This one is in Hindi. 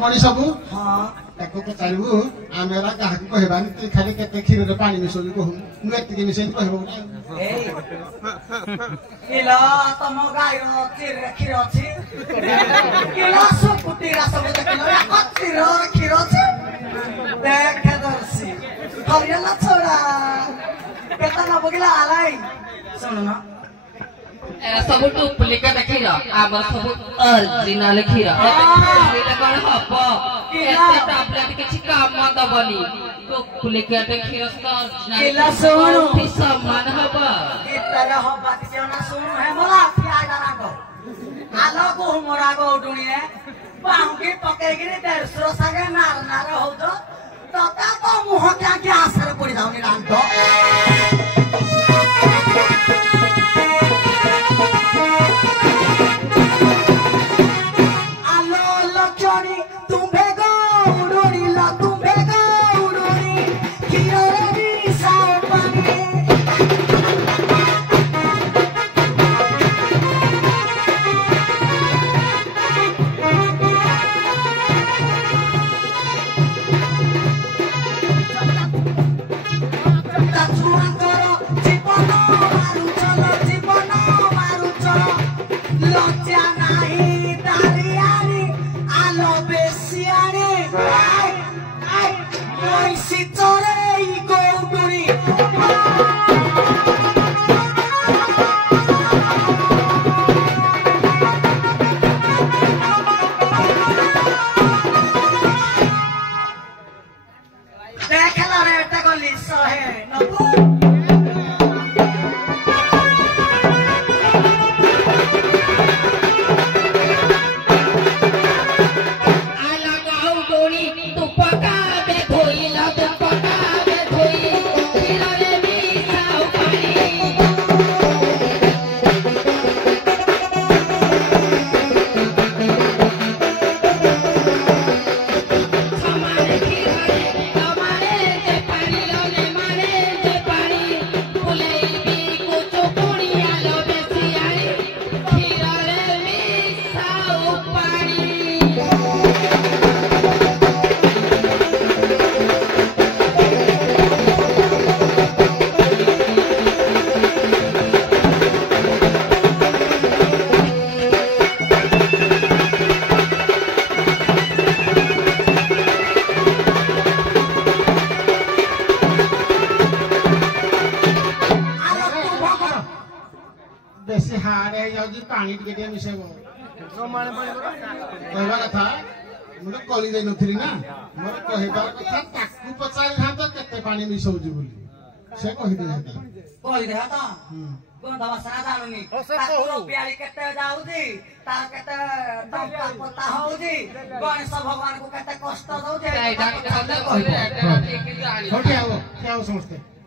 मनीष सबू हाँ ताको पचारू आमेरा काहाकु कहबानी तु खाली केते खीर रे पानी मिसोली कहू मु एतिके मिसेन कहबो ए किला तम गाइरो खीर अछि किला सुकुटी रास बते किला खीर अछि देख दर्शी हरियाला छोरा केता न बगिला आलाई सुन ना सब डुप्लिकेट खीर आमर सब ओरिजिनल खीर एटा कोन हब एटा टैबलेट किछि काम दबनी डुप्लिकेट खीर किला सुनु समान हब इतरा हब केना सुनु हे मोला फिया दाना को आलो को मोरा को उडुनिए बांगी पकेगिरी देरसरो सागे नार नार होतो तता तो मुह क्या क्या असर पड़ी जाउनी रांतो बेसी हार है जाउजी पानी टिके मिसेबो प्रमाण कहबा कथा मु तो कली दे नथिली ना मोर कहबा कथा ताकू पचाई था तो केते पानी मिसौजी बोली से कहि दे था कहि दे था कोन दवा सना जानुनी ताकू प्यारी केते जाउजी तार केते दमका पता होउजी गणेश भगवान को केते कष्ट दउजे हो क्या हो समझते